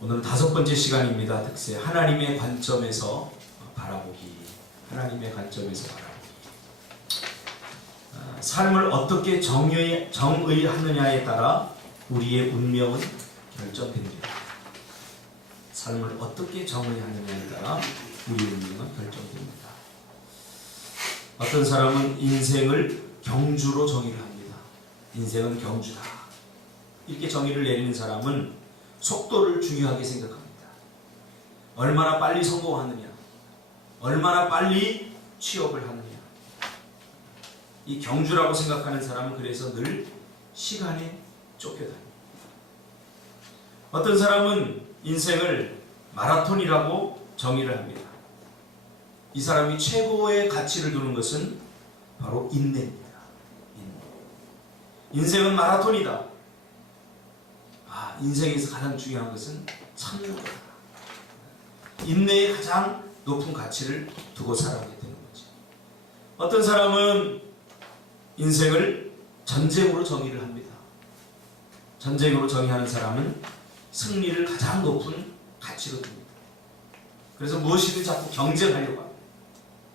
오늘은 5번째 시간입니다. 특세 하나님의 관점에서 바라보기. 하나님의 관점에서 바라보기. 삶을 어떻게 정의하느냐에 따라 우리의 운명은 결정됩니다. 삶을 어떻게 정의하느냐에 따라 우리의 운명은 결정됩니다. 어떤 사람은 인생을 경주로 정의를 합니다. 인생은 경주다. 이렇게 정의를 내리는 사람은 속도를 중요하게 생각합니다. 얼마나 빨리 성공하느냐, 얼마나 빨리 취업을 하느냐. 이 경주라고 생각하는 사람은 그래서 늘 시간에 쫓겨다닙니다. 어떤 사람은 인생을 마라톤이라고 정의를 합니다. 이 사람이 최고의 가치를 두는 것은 바로 인내입니다. 인생은 마라톤이다. 인생에서 가장 중요한 것은 참는 거다. 인내에 가장 높은 가치를 두고 살아가게 되는 거죠. 어떤 사람은 인생을 전쟁으로 정의를 합니다. 전쟁으로 정의하는 사람은 승리를 가장 높은 가치로 둡니다. 그래서 무엇이든 자꾸 경쟁하려고 합니다.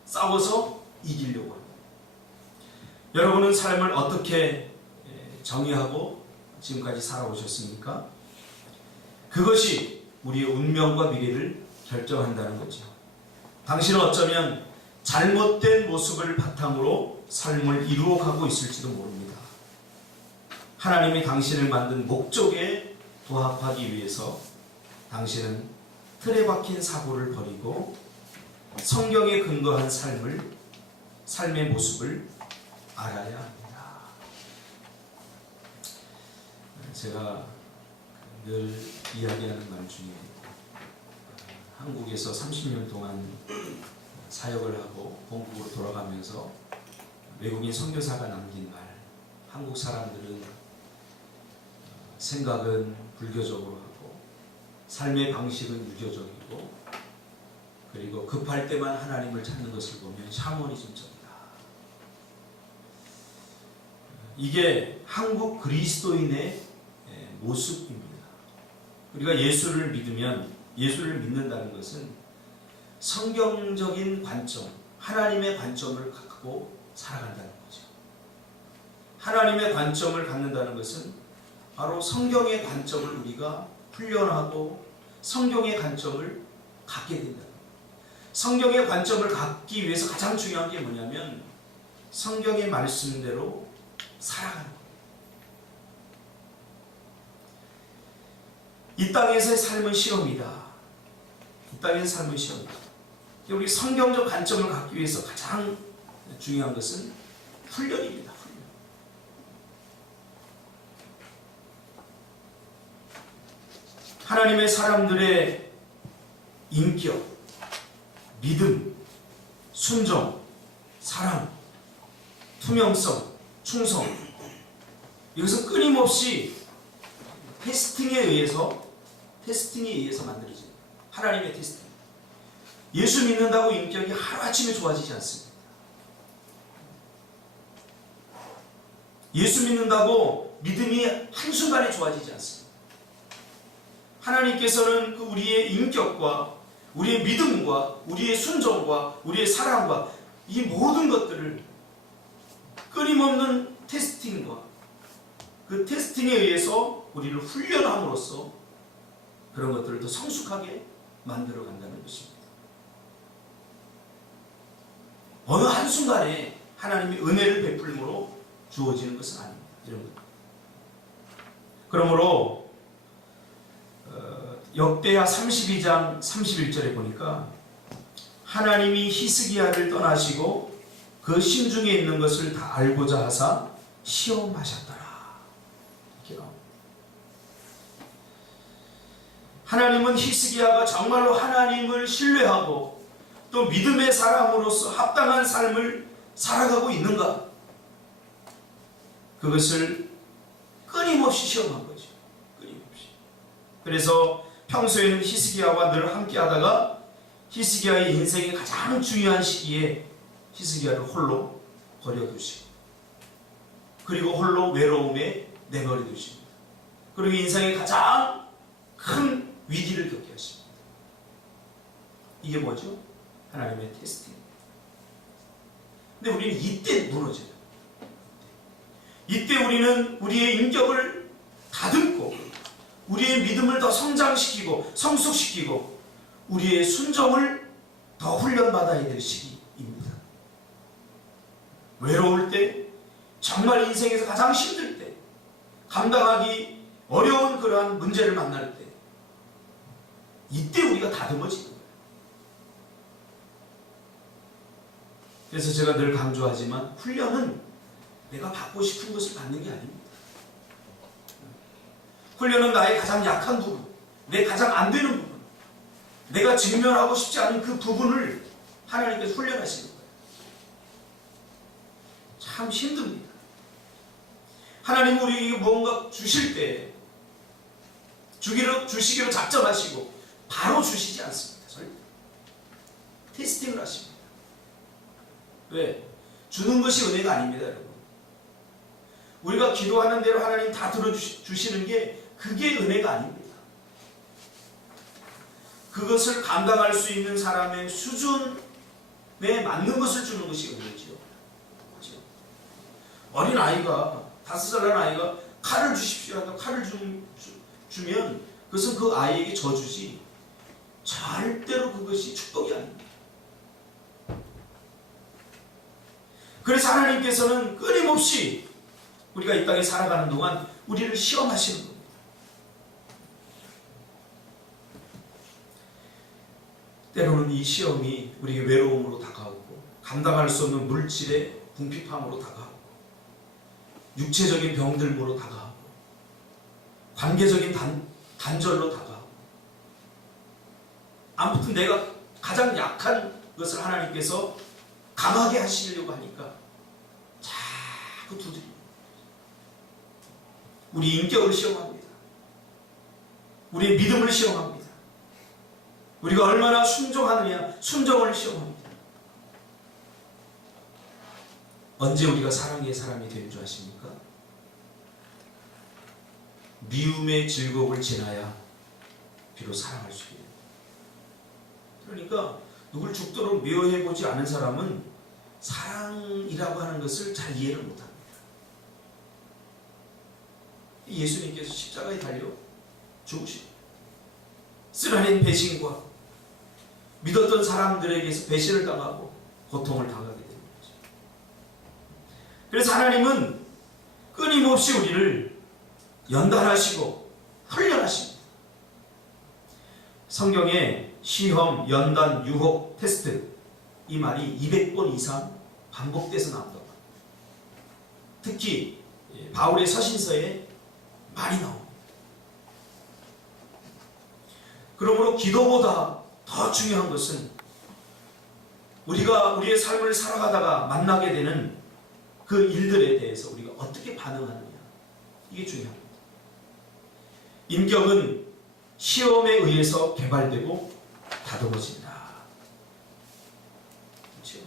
싸워서 이기려고 합니다. 여러분은 삶을 어떻게 정의하고 지금까지 살아오셨습니까? 그것이 우리의 운명과 미래를 결정한다는 거죠. 당신은 어쩌면 잘못된 모습을 바탕으로 삶을 이루어가고 있을지도 모릅니다. 하나님이 당신을 만든 목적에 부합하기 위해서 당신은 틀에 박힌 사고를 버리고 성경에 근거한 삶의 모습을 알아야 합니다. 제가 늘 이야기하는 말 중에 한국에서 30년 동안 사역을 하고 본국으로 돌아가면서 외국인 선교사가 남긴 말, 한국 사람들은 생각은 불교적으로 하고 삶의 방식은 유교적이고 그리고 급할 때만 하나님을 찾는 것을 보면 샤머니즘적이다. 이게 한국 그리스도인의 모습입니다. 우리가 예수를 믿는다는 것은 성경적인 관점, 하나님의 관점을 갖고 살아간다는 거죠. 하나님의 관점을 갖는다는 것은 바로 성경의 관점을 우리가 훈련하고 성경의 관점을 갖게 된다는 거예요. 성경의 관점을 갖기 위해서 가장 중요한 게 뭐냐면 성경의 말씀대로 살아가는 거예요. 이 땅에서의 삶은 시험이다. 이 땅에서의 삶은 시험이다. 우리 성경적 관점을 갖기 위해서 가장 중요한 것은 훈련입니다. 훈련. 하나님의 사람들의 인격, 믿음, 순종, 사랑, 투명성, 충성, 이것은 끊임없이 테스팅에 의해서 만들어집니다. 하나님의 테스팅. 예수 믿는다고 인격이 하루아침에 좋아지지 않습니다. 예수 믿는다고 믿음이 한순간에 좋아지지 않습니다. 하나님께서는 그 우리의 인격과 우리의 믿음과 우리의 순종과 우리의 사랑과 이 모든 것들을 끊임없는 테스팅과 그 테스팅에 의해서 우리를 훈련함으로써 그런 것들을 더 성숙하게 만들어 간다는 것입니다. 어느 한순간에 하나님의 은혜를 베풀므로 주어지는 것은 아닙니다. 이런 것. 그러므로 역대하 32장 31절에 보니까 하나님이 히스기야를 떠나시고 그 심중에 있는 것을 다 알고자 하사 시험하셨더라. 이렇게 나옵니다. 하나님은 히스기야가 정말로 하나님을 신뢰하고 또 믿음의 사람으로서 합당한 삶을 살아가고 있는가? 그것을 끊임없이 시험한 거죠. 끊임없이. 그래서 평소에는 히스기야와 늘 함께하다가 히스기야의 인생의 가장 중요한 시기에 히스기야를 홀로 버려두시고 그리고 홀로 외로움에 내버려 두십니다. 그리고 인생의 가장 큰 위기를 겪게 하십니다. 이게 뭐죠? 하나님의 테스트입니다. 근데 우리는 이때 무너져요. 이때 우리는 우리의 인격을 다듬고 우리의 믿음을 더 성장시키고 성숙시키고 우리의 순종을 더 훈련받아야 될 시기입니다. 외로울 때, 정말 인생에서 가장 힘들 때, 감당하기 어려운 그러한 문제를 만날 때, 이때 우리가 다듬어지는 거예요. 그래서 제가 늘 강조하지만 훈련은 내가 받고 싶은 것을 받는 게 아닙니다. 훈련은 나의 가장 약한 부분, 내 가장 안 되는 부분, 내가 직면하고 싶지 않은 그 부분을 하나님께서 훈련하시는 거예요. 참 힘듭니다. 하나님 우리에게 무언가 주실 때 주시기로 작정하시고 바로 주시지 않습니다. 절대. 테스팅을 하십니다. 왜? 주는 것이 은혜가 아닙니다, 여러분. 우리가 기도하는 대로 하나님 다 들어주시는 게 그게 은혜가 아닙니다. 그것을 감당할 수 있는 사람의 수준에 맞는 것을 주는 것이 은혜죠. 그렇죠? 어린 아이가 5살 난 아이가 칼을 주십시오 하고 칼을 주면 그것은 그 아이에게 저주지 절대로 그것이 축복이 아닙니다. 그래서 하나님께서는 끊임없이 우리가 이 땅에 살아가는 동안 우리를 시험하시는 겁니다. 때로는 이 시험이 우리에게 외로움으로 다가오고 감당할 수 없는 물질의 궁핍함으로 다가오고 육체적인 병들므로 다가오고 관계적인 단절로 다가오고 아무튼 내가 가장 약한 것을 하나님께서 강하게 하시려고 하니까 자꾸 두드립니다. 우리 인격을 시험합니다. 우리의 믿음을 시험합니다. 우리가 얼마나 순종하느냐 순종을 시험합니다. 언제 우리가 사랑의 사람이 되는 줄 아십니까? 미움의 즐거움을 지나야 비록 사랑할 수 있는. 그러니까 누굴 죽도록 미워해보지 않은 사람은 사랑이라고 하는 것을 잘 이해를 못합니다. 예수님께서 십자가에 달려 죽으시고 쓰라린 배신과 믿었던 사람들에게서 배신을 당하고 고통을 당하게 되는 거죠. 그래서 하나님은 끊임없이 우리를 연단하시고 훈련하십니다. 성경에 시험, 연단, 유혹, 테스트 이 말이 200번 이상 반복돼서 나온다고 합니다. 특히 바울의 서신서에 많이 나옵니다. 그러므로 기도보다 더 중요한 것은 우리가 우리의 삶을 살아가다가 만나게 되는 그 일들에 대해서 우리가 어떻게 반응하느냐 이게 중요합니다. 인격은 시험에 의해서 개발되고 다듬어진다. 그렇죠?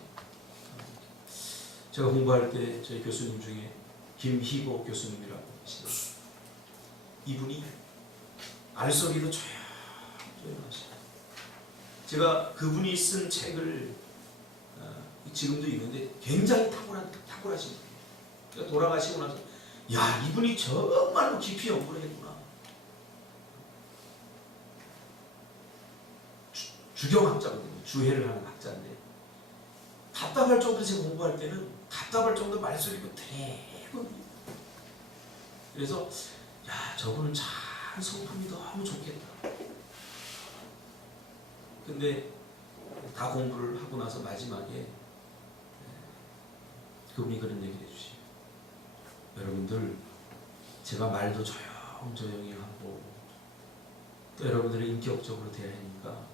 제가 공부할 때 저희 교수님 중에 김희보 교수님이라고 계시더라고요. 이분이 알소리도 조용하시고 제가 그분이 쓴 책을 지금도 있는데 굉장히 탁월하신 분이에요. 그러니까 돌아가시고 나서 야 이분이 정말로 깊이 연구를 했구나. 주경학자거든요. 주해를 하는 학자인데 답답할 정도로 제가 공부할 때는 답답할 정도 말소리가 대거든요. 그래서 야 저분은 참 성품이 너무 좋겠다. 근데 다 공부를 하고 나서 마지막에 그분이 그런 얘기를 해주시죠. 여러분들 제가 말도 조용히 하고 또 여러분들을 인격적으로 대하니까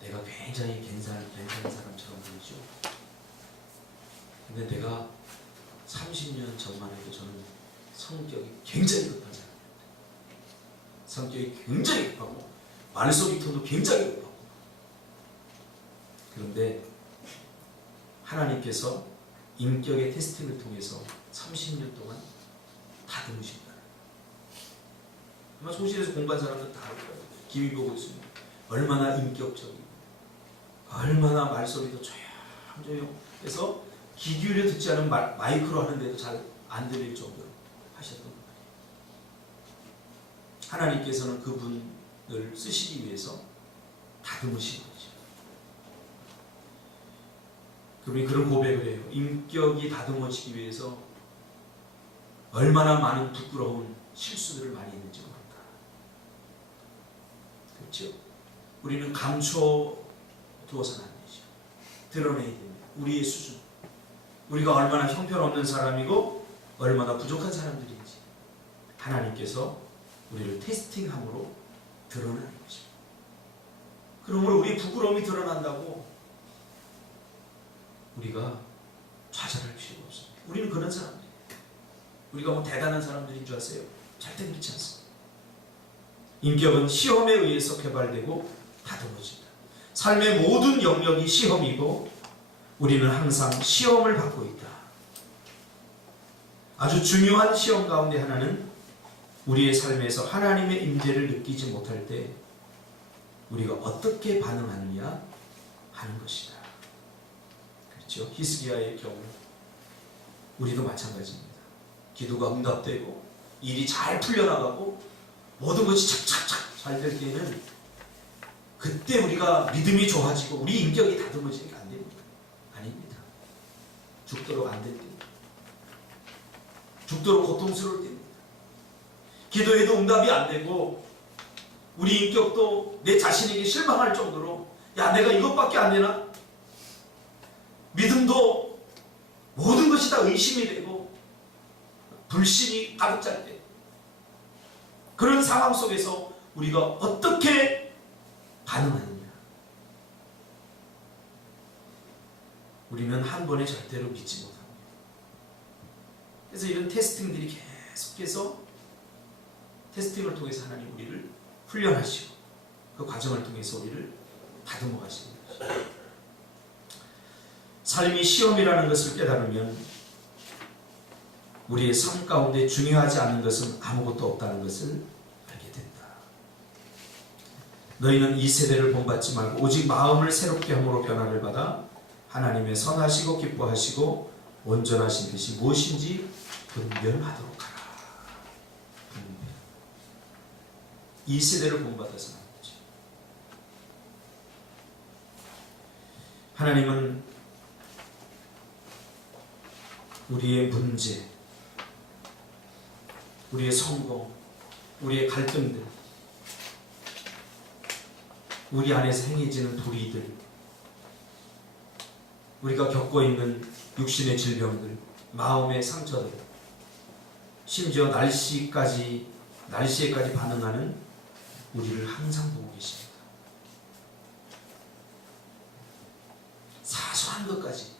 내가 굉장히 괜찮은 사람처럼 보이죠. 근데 내가 30년 전만 해도 저는 성격이 굉장히 급한 사람이에요. 성격이 굉장히 급하고 말소리 톤도 굉장히 급하고 그런데 하나님께서 인격의 테스팅을 통해서 30년 동안 다듬으신다. 아마 소실에서 공부한 사람들 다 알 거예요. 기미복을 있습니다. 얼마나 인격적이고 얼마나 말소리도 조용조용해서 귀 기울여 듣지 않은 마이크로 하는데도 잘 안 들릴 정도로 하셨던 거예요. 하나님께서는 그분을 쓰시기 위해서 다듬으신 거죠. 그분이 그런 고백을 해요. 인격이 다듬어지기 위해서 얼마나 많은 부끄러운 실수들을 많이 했는지 모른다. 그렇죠? 우리는 감춰두어서는 안 되죠. 드러내야 됩니다. 우리의 수준. 우리가 얼마나 형편없는 사람이고 얼마나 부족한 사람들인지 하나님께서 우리를 테스팅함으로 드러나는 거죠. 그러므로 우리 부끄러움이 드러난다고 우리가 좌절할 필요가 없습니다. 우리는 그런 사람들이에요. 우리가 뭐 대단한 사람들인 줄 아세요? 절대 그렇지 않습니다. 인격은 시험에 의해서 개발되고 다듬어진다. 삶의 모든 영역이 시험이고 우리는 항상 시험을 받고 있다. 아주 중요한 시험 가운데 하나는 우리의 삶에서 하나님의 임재를 느끼지 못할 때 우리가 어떻게 반응하느냐 하는 것이다. 그렇죠? 히스기야의 경우 우리도 마찬가지입니다. 기도가 응답되고 일이 잘 풀려나가고 모든 것이 착착착 잘 될 때는 그때 우리가 믿음이 좋아지고 우리 인격이 다듬어지는 게 안 됩니다. 아닙니다. 죽도록 안 될 때입니다. 죽도록 고통스러울 때입니다. 기도해도 응답이 안 되고 우리 인격도 내 자신에게 실망할 정도로 야 내가 이것밖에 안 되나? 믿음도 모든 것이 다 의심이 되고 불신이 가득 찰 때 그런 상황 속에서 우리가 어떻게 반응하느냐. 우리는 한 번에 절대로 믿지 못합니다. 그래서 이런 테스팅들이 계속해서 테스팅을 통해서 하나님 우리를 훈련하시고 그 과정을 통해서 우리를 다듬어 가시는 것입니다. 삶이 시험이라는 것을 깨달으면 우리의 삶 가운데 중요하지 않은 것은 아무것도 없다는 것을 알게 된다. 너희는 이 세대를 본받지 말고 오직 마음을 새롭게 함으로 변화를 받아 하나님의 선하시고 기뻐하시고 온전하신 뜻이 무엇인지 분별하도록 하라. 분별. 이 세대를 본받아서 하는 거지. 하나님은 우리의 문제, 우리의 성공, 우리의 갈등들, 우리 안에서 행해지는 불의들, 우리가 겪고 있는 육신의 질병들, 마음의 상처들, 심지어 날씨에까지 반응하는 우리를 항상 보고 계십니다. 사소한 것까지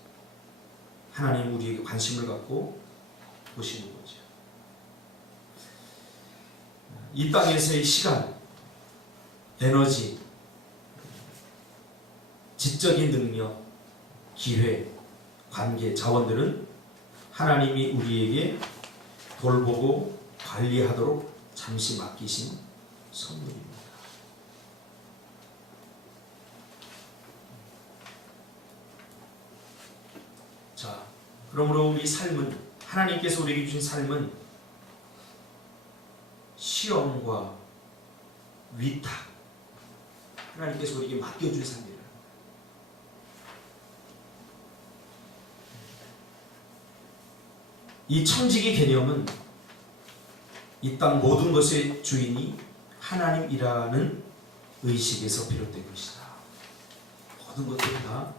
하나님 우리에게 관심을 갖고 보시는 거죠. 이 땅에서의 시간, 에너지, 지적인 능력, 기회, 관계, 자원들은 하나님이 우리에게 돌보고 관리하도록 잠시 맡기신 선물입니다. 자, 그러므로 우리 삶은, 하나님께서 우리에게 주신 삶은 시험과 위탁, 하나님께서 우리에게 맡겨준 삶이라. 이 청지기 개념은 이 땅 모든 것의 주인이 하나님이라는 의식에서 비롯된 것이다. 모든 것들이 다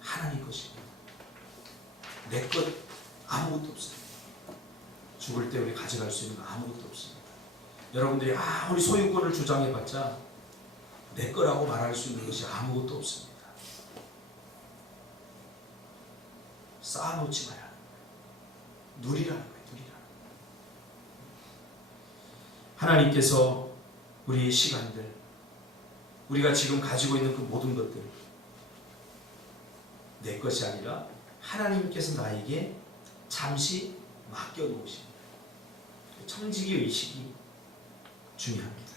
하나님 것입니다. 내 것 아무것도 없습니다. 죽을 때 우리 가져갈 수 있는 거 아무것도 없습니다. 여러분들이 아무리 소유권을 주장해봤자 내 거라고 말할 수 있는 것이 아무것도 없습니다. 쌓아놓지 마야. 누리라는 거예요. 누리라는 거예요. 하나님께서 우리의 시간들, 우리가 지금 가지고 있는 그 모든 것들 내 것이 아니라 하나님께서 나에게 잠시 맡겨놓으십니다. 청지기 의식이 중요합니다.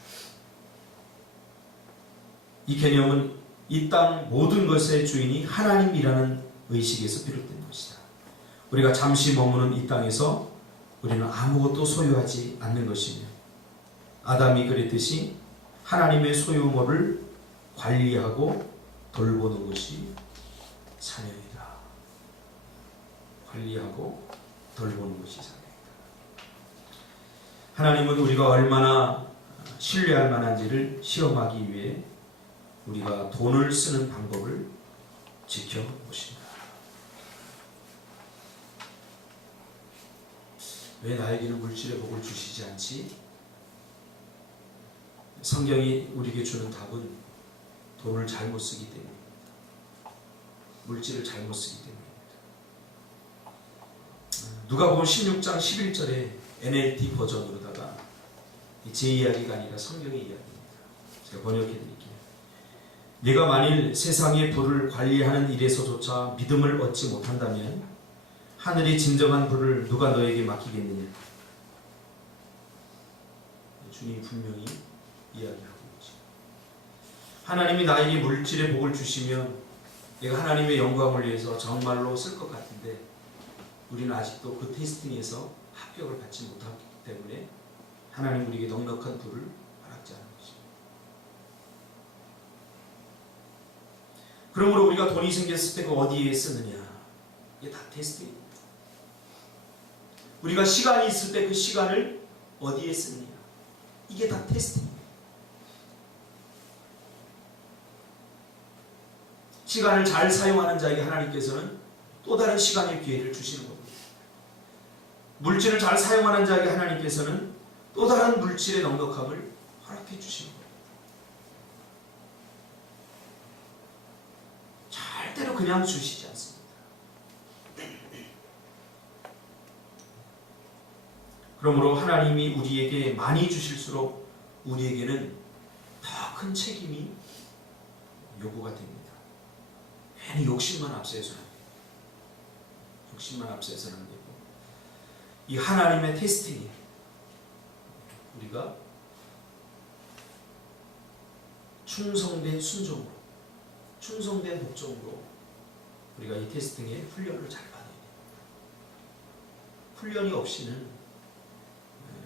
이 개념은 이 땅 모든 것의 주인이 하나님이라는 의식에서 비롯된 것이다. 우리가 잠시 머무는 이 땅에서 우리는 아무것도 소유하지 않는 것이며 아담이 그랬듯이 하나님의 소유물을 관리하고 돌보는 것이 사명이다. 관리하고 돌보는 것이 사명이다. 하나님은 우리가 얼마나 신뢰할 만한지를 시험하기 위해 우리가 돈을 쓰는 방법을 지켜보신다. 왜 나에게는 물질의 복을 주시지 않지? 성경이 우리에게 주는 답은 돈을 잘못 쓰기 때문입니다. 물질을 잘못 쓰기 때문입니다. 누가복음 16장 11절에 NLT 버전으로다가 제 이야기가 아니라 성경의 이야기입니다. 제가 번역해 드릴게요. 네가 만일 세상의 부를 관리하는 일에서조차 믿음을 얻지 못한다면 하늘의 진정한 부를 누가 너에게 맡기겠느냐? 주님이 분명히 이야기하고 있죠. 하나님이 나에게 물질의 복을 주시면 내가 하나님의 영광을 위해서 정말로 쓸 것 같은데 우리는 아직도 그 테스팅에서 합격을 받지 못하기 때문에 하나님 우리에게 넉넉한 부를 허락지 않은 것입니다. 그러므로 우리가 돈이 생겼을 때 그 어디에 쓰느냐? 이게 다 테스트입니다. 우리가 시간이 있을 때 그 시간을 어디에 쓰느냐? 이게 다 테스트입니다. 시간을 잘 사용하는 자에게 하나님께서는 또 다른 시간의 기회를 주시는 겁니다. 물질을 잘 사용하는 자에게 하나님께서는 또 다른 물질의 넉넉함을 허락해 주시는 겁니다. 절대로 그냥 주시지 않습니다. 그러므로 하나님이 우리에게 많이 주실수록 우리에게는 더 큰 책임이 요구가 됩니다. 괜히 욕심만 앞서서는 안 돼요. 욕심만 앞서서는 안 되고 이 하나님의 테스팅이 우리가 충성된 순종으로 충성된 복종으로 우리가 이 테스팅의 훈련을 잘 받아야 됩니다. 훈련이 없이는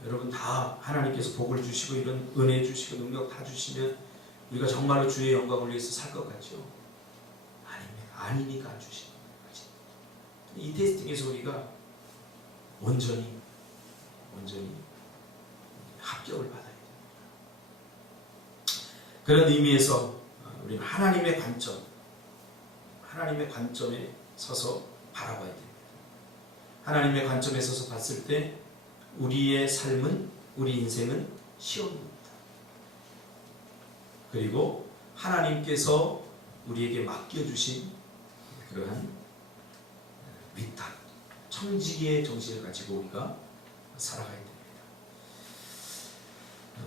여러분 다 하나님께서 복을 주시고 이런 은혜 주시고 능력 다 주시면 우리가 정말로 주의 영광을 위해서 살 것 같죠? 아닙니다. 아니니까 안 주시는 거죠. 이 테스팅에서 우리가 온전히 합격을 받아야 됩니다. 그런 의미에서 우리는 하나님의 관점에 서서 바라봐야 됩니다. 하나님의 관점에 서서 봤을 때 우리의 삶은, 우리 인생은 시험입니다. 그리고 하나님께서 우리에게 맡겨주신 그러한 위탁, 청지기의 정신을 가지고 우리가 살아가야 됩니다.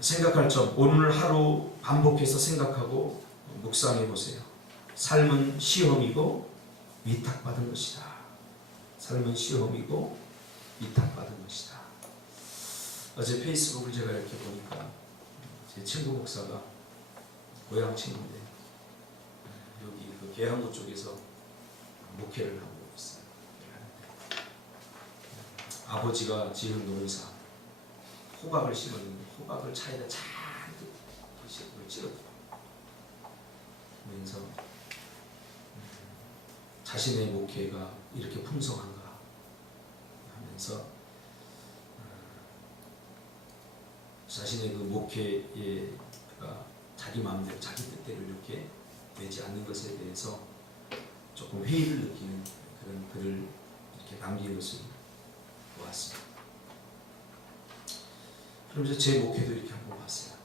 생각할 점, 오늘 하루 반복해서 생각하고 묵상해 보세요. 삶은 시험이고 위탁받은 것이다. 삶은 시험이고 위탁받은 것이다. 어제 페이스북을 제가 이렇게 보니까 제 친구 목사가 고향 친구인데 여기 그 계양구 쪽에서 목회를 하고 있어요. 아버지가 지은 농사 호박을 심었는데 호박을 차에다 잔뜩 찌르면서 자신의 목회가 이렇게 풍성한가 하면서 자신의 그 목회가 자기 마음대로 자기 뜻대로 이렇게 되지 않는 것에 대해서 조금 회의를 느끼는 그런 글을 이렇게 남긴 것을 보았습니다. 그러면서 제 목회도 이렇게 한번 봤어요.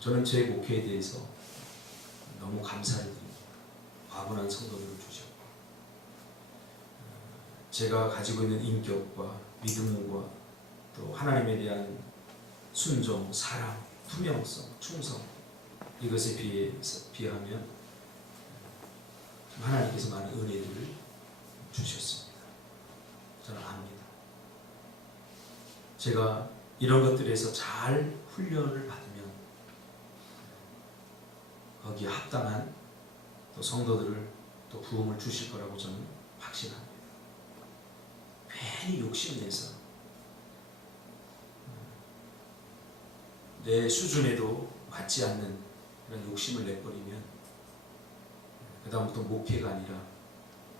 저는 제 목회에 대해서 너무 감사를 드립니다. 과분한 성도들을 주셨고 제가 가지고 있는 인격과 믿음과 또 하나님에 대한 순종, 사랑, 투명성, 충성 이것에 비하면 하나님께서 많은 은혜들을 주셨습니다. 저는 압니다. 제가 이런 것들에서 잘 훈련을 받으면 거기에 합당한 또 성도들을 또 부흥을 주실 거라고 저는 확신합니다. 괜히 욕심내서 내 수준에도 맞지 않는 그런 욕심을 내버리면 그 다음부터 목회가 아니라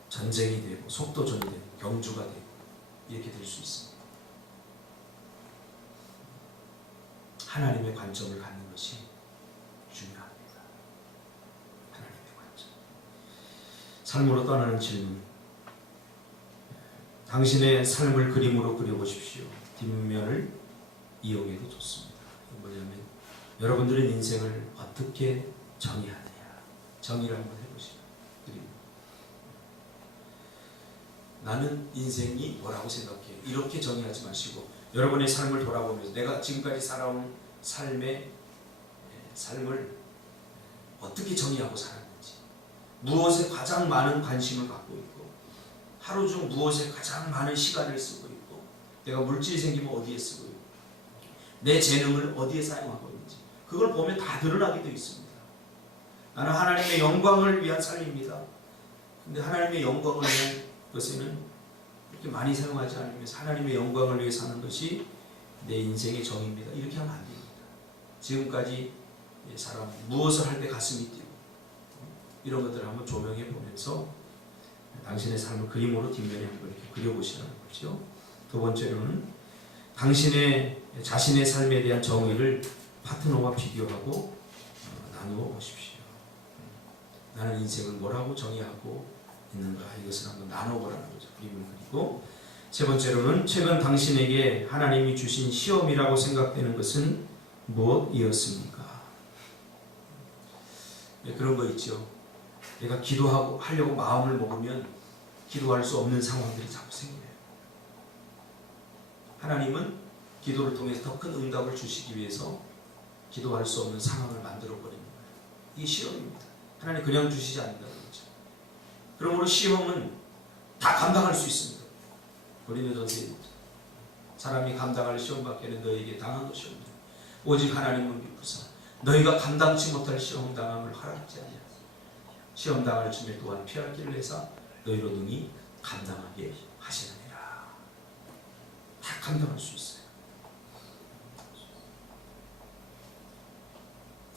전쟁이 되고 속도전이 되고 경주가 되고 이렇게 될 수 있습니다. 하나님의 관점을 갖는 것이 중요합니다. 하나님의 관점. 삶으로 떠나는 질문. 당신의 삶을 그림으로 그려보십시오. 뒷면을 이용해도 좋습니다. 뭐냐면 여러분들의 인생을 어떻게 정의하느냐. 정의를 한번 해보시죠. 그림. 나는 인생이 뭐라고 생각해? 이렇게 정의하지 마시고 여러분의 삶을 돌아보면서 내가 지금까지 살아온 삶을 어떻게 정의하고 살았는지, 무엇에 가장 많은 관심을 갖고 있고, 하루 중 무엇에 가장 많은 시간을 쓰고 있고, 내가 물질이 생기면 어디에 쓰고 있고, 내 재능을 어디에 사용하고 있는지 그걸 보면 다 드러나게 되어 있습니다. 나는 하나님의 영광을 위한 삶입니다. 근데 하나님의 영광을 위한 것에는 이렇게 많이 사용하지 않으면서 하나님의 영광을 위해 사는 것이 내 인생의 정의입니다. 이렇게 하면 안 됩니다. 지금까지 사람 무엇을 할 때 가슴이 뛰고 이런 것들을 한번 조명해 보면서 당신의 삶을 그림으로 뒷면에 한번 이렇게 그려보시라는 거죠. 두 번째로는 당신의 자신의 삶에 대한 정의를 파트너와 비교하고 나누어 보십시오. 나는 인생을 뭐라고 정의하고 있는가, 이것을 한번 나눠보라는 거죠. 그림을 그리고 세 번째로는 최근 당신에게 하나님이 주신 시험이라고 생각되는 것은 무엇이었습니까? 네, 그런 거 있죠. 내가 하려고 마음을 먹으면 기도할 수 없는 상황들이 자꾸 생겨요. 하나님은 기도를 통해서 더 큰 응답을 주시기 위해서 기도할 수 없는 상황을 만들어 버리는 거예요. 이게 시험입니다. 하나님 그냥 주시지 않는다는 거죠. 그러므로 시험은 다 감당할 수 있습니다. 고린도전서에 사람이 감당할 시험밖에는 너에게 당한 것이 없느니라. 오직 하나님은 미쁘사 너희가 감당치 못할 시험 당함을 허락지 아니하사 시험 당할 즈음에 또한 피할 길을 내사 너희로 능히 감당하게 하시느니라. 다 감당할 수 있어요.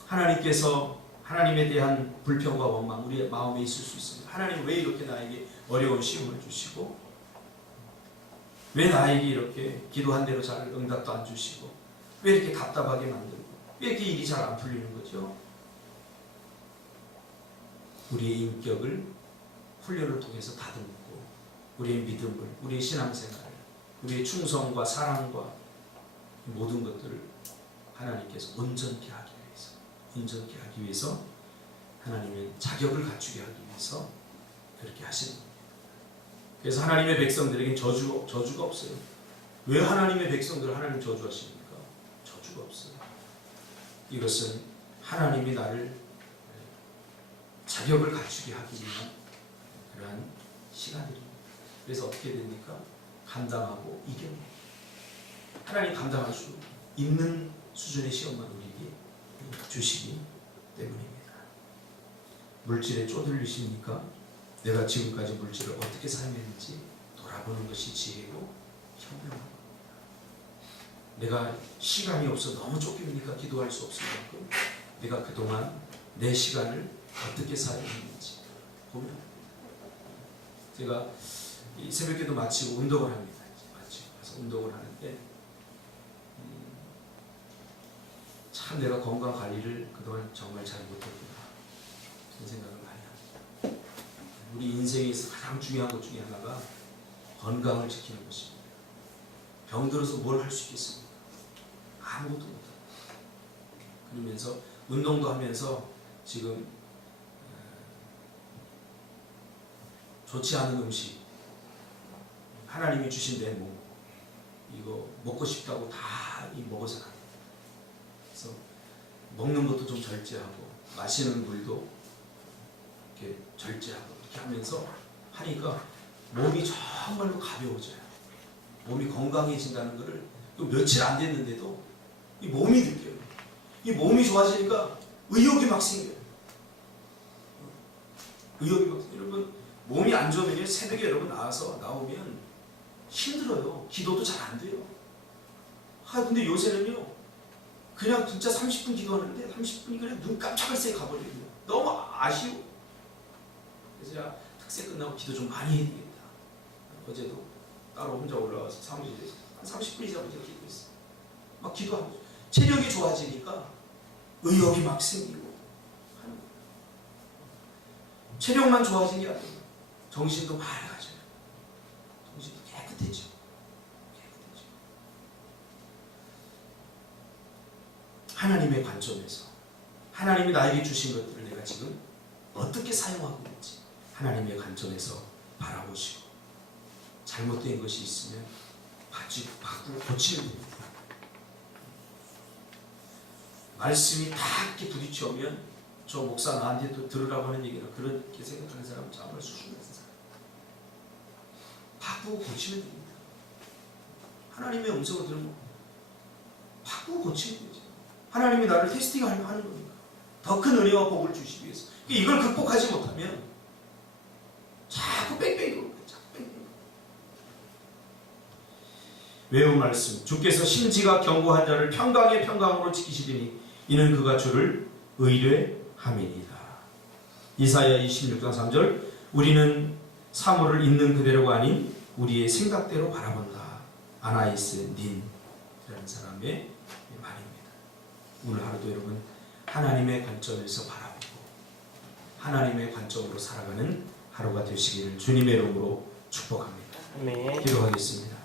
하나님께서 하나님에 대한 불평과 원망 우리의 마음에 있을 수 있습니다. 하나님 왜 이렇게 나에게 어려운 시험을 주시고, 왜 나에게 이렇게 기도한 대로 잘 응답도 안 주시고, 왜 이렇게 답답하게 만들고, 왜 이렇게 일이 잘 안 풀리는 거죠? 우리의 인격을 훈련을 통해서 다듬고, 우리의 믿음을, 우리의 신앙생활을, 우리의 충성과 사랑과 모든 것들을 하나님께서 온전케 하기 위해서 하나님의 자격을 갖추게 하기 위해서 그렇게 하시는 겁니다. 그래서 하나님의 백성들에겐 저주가 없어요. 왜 하나님의 백성들을 하나님 저주하십니까? 저주가 없어요. 이것은 하나님이 나를 자격을 갖추게 하기 위한 그러한 시간들입니다. 그래서 어떻게 됩니까? 감당하고 이겨내요. 하나님 감당할 수 있는 수준의 시험만 우리에게 주시기 때문입니다. 물질에 쪼들리십니까? 내가 지금까지 물질을 어떻게 사용했는지 돌아보는 것이 지혜고 현명합니다. 내가 시간이 없어 너무 쫓깁니까? 기도할 수 없을 만큼 내가 그동안 내 시간을 어떻게 사용했는지 보면, 제가 새벽기도 마치고 운동을 합니다. 그래서 운동을 하는데 참 내가 건강 관리를 그동안 정말 잘 못했구나 그런 생각을 많이 합니다. 우리 인생에서 가장 중요한 것 중에 하나가 건강을 지키는 것입니다. 병들어서 뭘 할 수 있겠습니까? 아무것도 못합니다. 그러면서 운동도 하면서 지금 좋지 않은 음식, 하나님이 주신 내 몸, 이거 먹고 싶다고 다 먹어서 안 돼요. 그래서 먹는 것도 좀 절제하고 마시는 물도 이렇게 절제하고 이렇게 하면서 하니까 몸이 정말로 가벼워져요. 몸이 건강해진다는 것을 또 며칠 안 됐는데도 이 몸이 느껴요. 이 몸이 좋아지니까 의욕이 막 생겨요. 의욕이 막 생겨요. 여러분 몸이 안 좋으면 새벽에 여러분 나오면 힘들어요. 기도도 잘 안 돼요. 근데 요새는요 그냥 진짜 30분 기도하는데 30분이 그냥 눈 깜짝할 새에 가버려요. 너무 아쉬워. 그래서 제가 특세 끝나고 기도 좀 많이 해야 되겠다. 어제도 따로 혼자 올라와서 사무실에 한 30분 이상 제가 기도했어요. 막 기도하고 체력이 좋아지니까 의욕이 막 생기고 하는 거예요. 체력만 좋아진 게 아니에요. 정신도 맑아져요. 정신도 깨끗해져. 하나님의 관점에서 하나님이 나에게 주신 것들을 내가 지금 어떻게 사용하고 있는지 하나님의 관점에서 바라보시고 잘못된 것이 있으면 바꾸고 고치면 됩니다. 말씀이 다 이렇게 부딪혀오면 저 목사 나한테 또 들으라고 하는 얘기라 그렇게 생각하는 사람은 정말 수준이 낮은 사람. 바꾸고 고치면 됩니다. 하나님의 음성을 들으면 바꾸고 고치면 되죠. 하나님이 나를 테스팅하는 겁니다. 더 큰 은혜와 복을 주시기 위해서. 이걸 극복하지 못하면 자꾸 뺑뺑이 도는 거예요. 자꾸 뺑뺑이. 외운 말씀. 주께서 심지가 견고한 자를 평강의 평강으로 지키시리니 이는 그가 주를 의뢰함이니이다. 이사야 26장 3절. 우리는 사물을 있는 그대로가 아닌 우리의 생각대로 바라본다. 아나이스 닌이라는 사람의 말입니다. 오늘 하루도 여러분 하나님의 관점에서 바라보고 하나님의 관점으로 살아가는 하루가 되시기를 주님의 이름으로 축복합니다. 아멘. 기도하겠습니다.